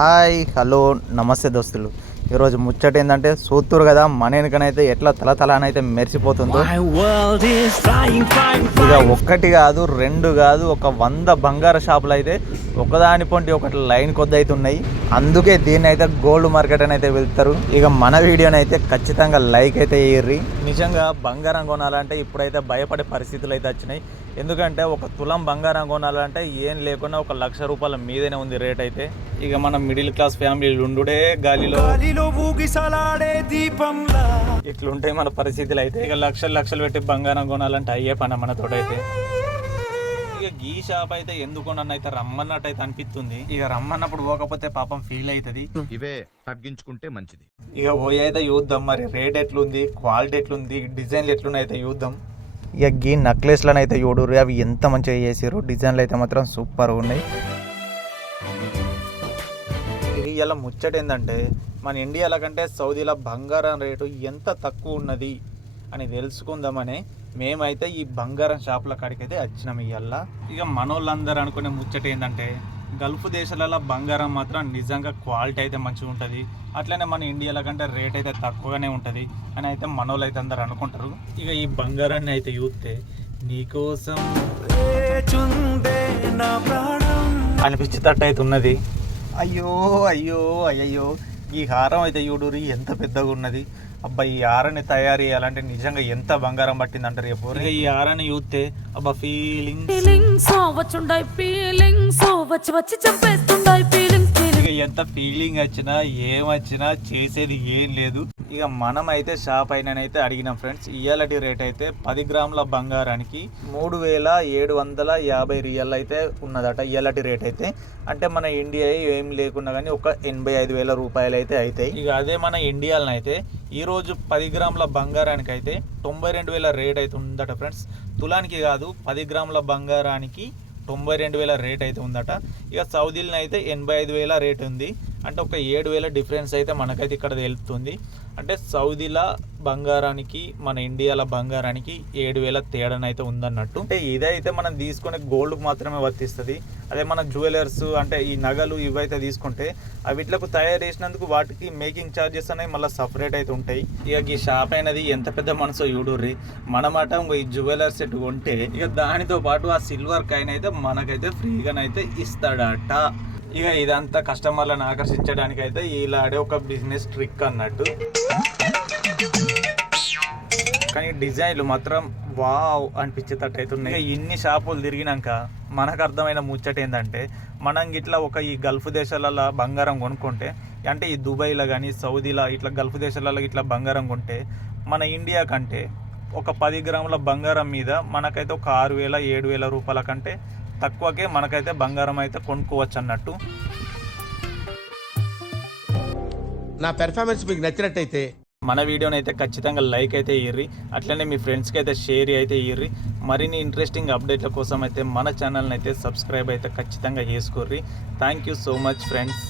Hi hello నమస్తే దోస్తులు. ఈరోజు ముచ్చట ఏంటంటే చూస్తురు కదా మన వెనుకనైతే ఎట్లా తల అనైతే మెరిసిపోతుందో. ఇక ఒక్కటి కాదు రెండు కాదు, ఒక 100 బంగారు షాపులు అయితే ఒకదాని పొంటి ఒకటి లైన్ కొద్ది అయితే ఉన్నాయి. అందుకే దీన్ని అయితే గోల్డ్ మార్కెట్ అని అయితే వెళ్తారు. ఇక మన వీడియోని అయితే ఖచ్చితంగా లైక్ అయితే వేయర్రి. నిజంగా బంగారం కొనాలంటే ఇప్పుడైతే భయపడే పరిస్థితులు అయితే వచ్చినాయి. ఎందుకంటే ఒక తులం బంగారం కొనాలంటే ఏం లేకుండా 1 లక్ష రూపాయల మీదనే ఉంది రేట్ అయితే. ఇక మనం మిడిల్ క్లాస్ ఫ్యామిలీలు ఉండుడే గాలిలో ఇట్లుంటాయి మన పరిస్థితులు అయితే. ఇక లక్షలు పెట్టి బంగారం కొనాలంటే అయ్యే పని మనతోటైతే. ఇక గీ షాప్ అయితే ఎందుకు అయితే రమ్మన్నట్టు అయితే అనిపిస్తుంది. ఇక రమ్మన్నప్పుడు పోకపోతే పాపం ఫీల్ అవుతుంది. ఇవే తగ్గించుకుంటే మంచిది. ఇక పోయి అయితే చూద్దాం మరి రేట్ ఎట్లుంది, క్వాలిటీ ఎట్లుంది, డిజైన్లు ఎట్లున్నాయి అయితే చూద్దాం. ఇక గీ నెక్లెస్లను అయితే చూడరు, అవి ఎంత మంచిగా చేసారు. డిజైన్లు అయితే మాత్రం సూపర్గా ఉన్నాయి. ఇది ఇలా ముచ్చట ఏంటంటే మన ఇండియాలో కంటే సౌదీలో బంగారం రేటు ఎంత తక్కువ ఉన్నది అని తెలుసుకుందామని మేమైతే ఈ బంగారం షాపుల కాడికి అయితే వచ్చినాం ఇవాళ. ఇక మనోళ్ళందరూ అనుకునే ముచ్చట ఏంటంటే గల్ఫ్ దేశాలలో బంగారం మాత్రం నిజంగా క్వాలిటీ అయితే మంచిగా ఉంటుంది, అట్లనే మన ఇండియాలో కంటే రేట్ అయితే తక్కువగానే ఉంటుంది అని అయితే మనోళ్ళు అయితే అందరు అనుకుంటారు. ఇక ఈ బంగారాన్ని అయితే చూస్తే నీకోసం అనిపించేటట్టు అయితే ఉన్నది. అయ్యో అయ్యో అయ్యో ఈ హారం అయితే చూడురి ఎంత పెద్దగా ఉన్నది. అబ్బా ఈ హారాన్ని తయారు చేయాలంటే నిజంగా ఎంత బంగారం పట్టింది అంటారు రేపు. ఈ హారాన్ని చూస్తే అబ్బా ఇక ఎంత ఫీలింగ్ వచ్చినా ఏమొచ్చినా చేసేది ఏం లేదు. ఇక మనం అయితే షాప్ అయినైతే అడిగినాం ఫ్రెండ్స్. ఇయాలటి రేట్ అయితే 10 గ్రాముల బంగారానికి 3750 రియల్ అయితే ఉన్నదట ఇయాలటి రేట్ అయితే. అంటే మన ఇండియా ఏం లేకున్నా కానీ ఒక 85,000 రూపాయలు అయితే అవుతాయి. ఇక అదే మన ఇండియాలో అయితే ఈరోజు 10 గ్రాముల బంగారానికి అయితే 92,000 రేట్ అయితే ఉందట ఫ్రెండ్స్. తులానికి కాదు, 10 గ్రాముల బంగారానికి 92,000 రేట్ అయితే ఉందట. ఇక సౌదీలో అయితే 85,000 రేట్ ఉంది. అంటే ఒక 7,000 డిఫరెన్స్ అయితే మనకైతే ఇక్కడ తెలుస్తుంది. అంటే సౌదీల బంగారానికి మన ఇండియాల బంగారానికి 7,000 తేడానైతే ఉందన్నట్టు. అంటే ఇదైతే మనం తీసుకునే గోల్డ్కి మాత్రమే వర్తిస్తుంది. అదే మన జ్యువెలర్స్ అంటే ఈ నగలు ఇవైతే తీసుకుంటే వీటిలకు తయారు చేసినందుకు వాటికి మేకింగ్ ఛార్జెస్ అనేవి మళ్ళీ సపరేట్ అయితే ఉంటాయి. ఇక ఈ షాప్ అయినది ఎంత పెద్ద మనసో చూడుర్రి. మనమాట ఈ జ్యువెలర్ సెట్ కొంటే ఇక దానితో పాటు ఆ సిల్వర్ కాయిన్ అయితే మనకైతే ఫ్రీగానైతే ఇస్తాడట. ఇక ఇదంతా కస్టమర్లను ఆకర్షించడానికి అయితే ఇలాడే ఒక బిజినెస్ ట్రిక్ అన్నట్టు. కానీ డిజైన్లు మాత్రం వావ్ అనిపించేటట్టు అయితే ఉన్నాయి. ఇన్ని షాపులు తిరిగినాక మనకు అర్థమైన ముచ్చట ఏంటంటే మనం ఇట్లా ఈ గల్ఫ్ దేశాలలో బంగారం కొనుక్కుంటే, అంటే ఈ దుబాయ్లో కానీ సౌదీలో ఇట్లా గల్ఫ్ దేశాలలో ఇట్లా బంగారం కొంటే మన ఇండియా కంటే ఒక 10 గ్రాముల బంగారం మీద మనకైతే ఒక 6,000-7,000 రూపాయల కంటే తక్కువకే మనకైతే బంగారం అయితే కొనుక్కోవచ్చు అన్నట్టు. నా పెర్ఫార్మెన్స్ మీకు నచ్చినట్టయితే మన వీడియోని అయితే ఖచ్చితంగా లైక్ అయితే ఇయ్యర్రి, అట్లనే మీ ఫ్రెండ్స్కి అయితే షేర్ అయితే ఇయ్యర్రి. మరిన్ని ఇంట్రెస్టింగ్ అప్డేట్ల కోసం అయితే మన ఛానల్ని అయితే సబ్స్క్రైబ్ అయితే ఖచ్చితంగా చేసుకోర్రి. Thank you so much friends.